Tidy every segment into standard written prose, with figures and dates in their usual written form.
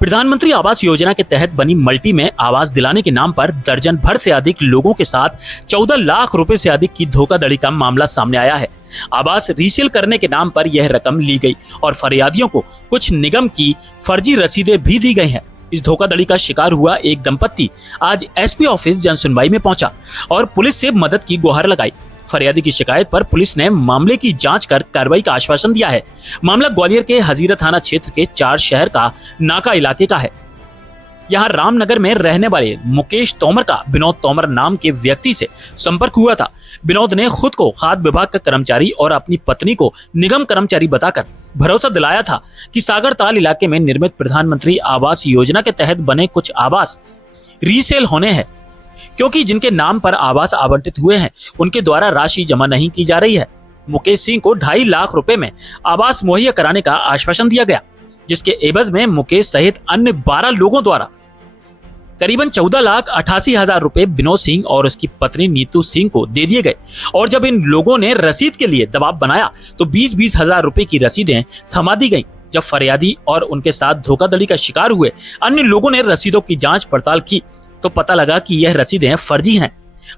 प्रधानमंत्री आवास योजना के तहत बनी मल्टी में आवास दिलाने के नाम पर दर्जन भर से अधिक लोगों के साथ 14 लाख रुपए से अधिक की धोखाधड़ी का मामला सामने आया है। आवास रीसेल करने के नाम पर यह रकम ली गई और फरियादियों को कुछ निगम की फर्जी रसीदें भी दी गई हैं। इस धोखाधड़ी का शिकार हुआ एक दंपत्ति आज एसपी ऑफिस जनसुनवाई में पहुंचा और पुलिस से मदद की गुहार लगाई। फरियादी की शिकायत पर पुलिस ने मामले की जांच कर कार्रवाई का आश्वासन दिया है। मामला ग्वालियर के हजीरा थाना क्षेत्र के 4 शहर का नाका इलाके का है। यहाँ रामनगर में रहने वाले मुकेश तोमर का विनोद तोमर नाम के व्यक्ति से संपर्क हुआ था। विनोद ने खुद को खाद्य विभाग का कर्मचारी और अपनी पत्नी को निगम कर्मचारी बताकर भरोसा दिलाया था कि सागरताल इलाके में निर्मित प्रधानमंत्री आवास योजना के तहत बने कुछ आवास रीसेल होने हैं, क्योंकि जिनके नाम पर आवास आवंटित हुए हैं उनके द्वारा राशि जमा नहीं की जा रही है। मुकेश सिंह को 2.5 लाख रुपए में आवास मुहैया कराने का आश्वासन दिया गया, जिसके एवज में मुकेश सहित अन्य 12 लोगों द्वारा करीबन 14,88,000 रुपए विनोद सिंह और उसकी पत्नी नीतू सिंह को दे दिए गए। और जब इन लोगों ने रसीद के लिए दबाव बनाया तो 20-20 हजार रुपए की रसीदें थमा दी गईं। जब फरियादी और उनके साथ धोखाधड़ी का शिकार हुए अन्य लोगों ने रसीदों की जांच पड़ताल की तो पता लगा कि यह रसीदें फर्जी हैं।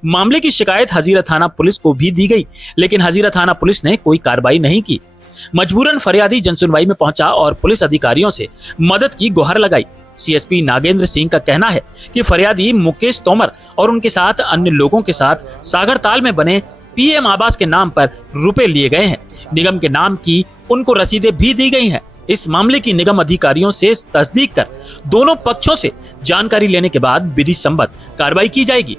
मामले की शिकायत हजीरा थाना पुलिस को भी दी गई, लेकिन हजीरा थाना पुलिस ने कोई कार्रवाई नहीं की। मजबूरन फरियादी जनसुनवाई में पहुंचा और पुलिस अधिकारियों से मदद की गुहार लगाई। सीएसपी नागेंद्र सिंह का कहना है कि फरियादी मुकेश तोमर और उनके साथ अन्य लोगों के साथ सागरताल में बने पीएम आवास के नाम पर रुपए लिए गए हैं। निगम के नाम की उनको रसीदें भी दी गई हैं। इस मामले की निगम अधिकारियों से तस्दीक कर दोनों पक्षों से जानकारी लेने के बाद विधि संबद्ध कार्रवाई की जाएगी।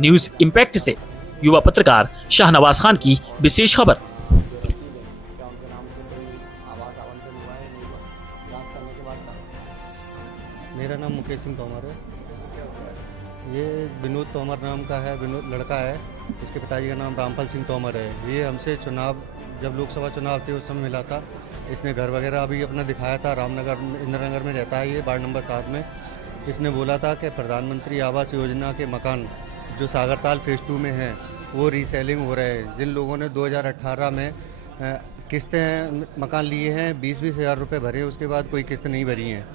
न्यूज इंपैक्ट से युवा पत्रकार शाहनवाज खान की विशेष खबर। मेरा नाम मुकेश सिंह तोमर है। ये विनोद तोमर नाम का है, विनोद लड़का है। इसके पिताजी का नाम रामफल सिंह तोमर है। ये हमसे चुनाव जब लोकसभा चुनाव थे उस समय मिला था। इसने घर वगैरह भी अपना दिखाया था। रामनगर इंदिरा नगर में रहता है ये, वार्ड नंबर 7 में। इसने बोला था कि प्रधानमंत्री आवास योजना के मकान जो सागरताल फेज़ 2 में हैं वो रीसेलिंग हो रहे हैं। जिन लोगों ने 2018 में किस्तें मकान लिए हैं, 20-20 हज़ार रुपये भरे, उसके बाद कोई किस्त नहीं भरी हैं।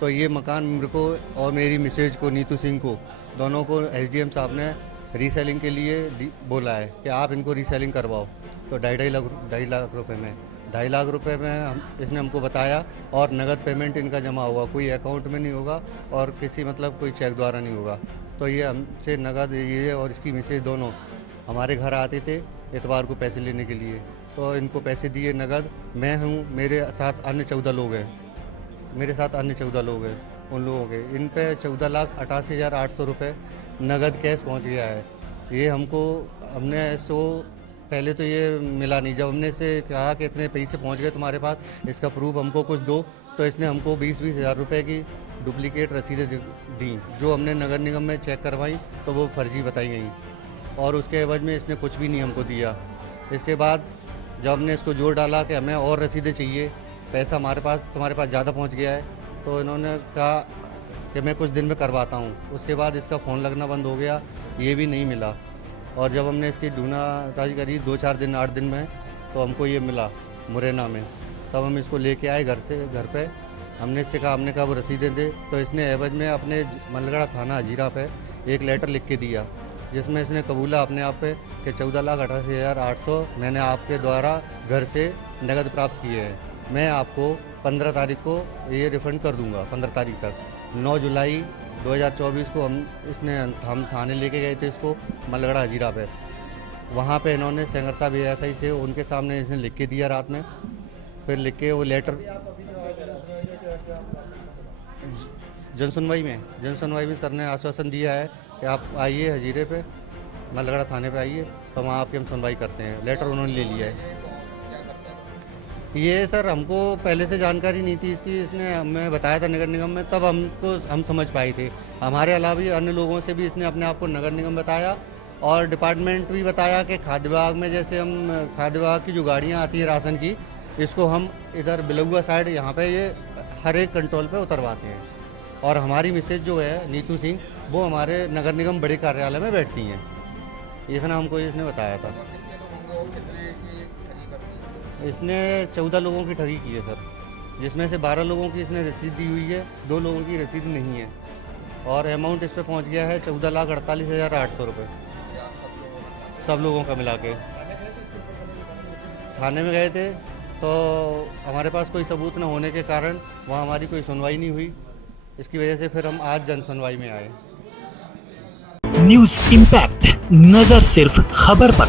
तो ये मकान मेरे को और मेरी मिसेज को, नीतू सिंह को, दोनों को एसडीएम साहब ने रीसेलिंग के लिए बोला है कि आप इनको रीसेलिंग करवाओ। तो 2.5 लाख रुपए में 2.5 लाख रुपए में इसने हमको बताया और नगद पेमेंट इनका जमा होगा, कोई अकाउंट में नहीं होगा और किसी कोई चेक द्वारा नहीं होगा। तो ये हमसे नगद, ये और इसकी मिसेज दोनों हमारे घर आते थे इतवार को पैसे लेने के लिए। तो इनको पैसे दिए नगद। मैं हूँ, मेरे साथ अन्य 14 लोग हैं। उन लोगों के इन पे 14,88,800 रुपये नगद कैश पहुंच गया है। ये हमने इसको पहले तो ये मिला नहीं। जब हमने इसे कहा कि इतने पैसे पहुंच गए तुम्हारे पास, इसका प्रूफ हमको कुछ दो, तो इसने हमको 20-20 हज़ार रुपये की डुप्लीकेट रसीदें दी, जो हमने नगर निगम में चेक करवाई तो वो फर्जी बताई गई और उसके एवज में इसने कुछ भी नहीं हमको दिया। इसके बाद जब हमने इसको जोर डाला कि हमें और रसीदें चाहिए, पैसा तुम्हारे पास ज़्यादा पहुंच गया है, तो इन्होंने कहा कि मैं कुछ दिन में करवाता हूं। उसके बाद इसका फ़ोन लगना बंद हो गया, ये भी नहीं मिला। और जब हमने इसकी ढूंढताछ करी 2-4 दिन 8 दिन में, तो हमको ये मिला मुरैना में। तब हम इसको लेके आए घर पे। हमने इससे कहा वो रसीदें दे। तो इसने एवज में अपने मलगड़ा थाना हजीरा पे एक लेटर लिख के दिया, जिसमें इसने कबूला अपने आप पे कि 14,88,800 मैंने आपके द्वारा घर से नगद प्राप्त किए हैं। मैं आपको 15 तारीख को ये रिफ़ंड कर दूंगा, 15 तारीख तक। 9 जुलाई 2024 को हम थाने लेके गए थे इसको, मलगड़ा हजीरा पे। वहाँ पे इन्होंने सेंगर साहब ऐसा ही थे, उनके सामने इसने लिख के दिया रात में। फिर लिख के वो लेटर जनसुनवाई में सर ने आश्वासन दिया है कि आप आइए हजीरे पे, मलगड़ा थाने पे आइए, तो वहाँ आपकी हम सुनवाई करते हैं। लेटर उन्होंने ले लिया है। ये सर हमको पहले से जानकारी नहीं थी इसकी। इसने हमें बताया था नगर निगम में, तब हम समझ पाए थे। हमारे अलावा भी अन्य लोगों से भी इसने अपने आप को नगर निगम बताया और डिपार्टमेंट भी बताया कि खाद्य विभाग में, जैसे हम खाद्य विभाग की जो गाड़ियाँ आती है राशन की, इसको हम इधर बिलुआ साइड यहाँ पे ये हर एक कंट्रोल पे उतरवाते हैं। और हमारी मिसेज जो है नीतू सिंह, वो हमारे नगर निगम बड़े कार्यालय में बैठती हैं। इतना हमको इसने बताया था। इसने 14 लोगों की ठगी की है सर। जिसमें से 12 लोगों की इसने रसीद दी हुई है, 2 लोगों की रसीद नहीं है और अमाउंट इस पे पहुंच गया है 14,48,800 रुपये सब लोगों का मिला के। थाने में गए थे तो हमारे पास कोई सबूत न होने के कारण वहाँ हमारी कोई सुनवाई नहीं हुई। इसकी वजह से फिर हम आज जन सुनवाई में आए। न्यूज इम्पैक्ट, नजर सिर्फ खबर पर।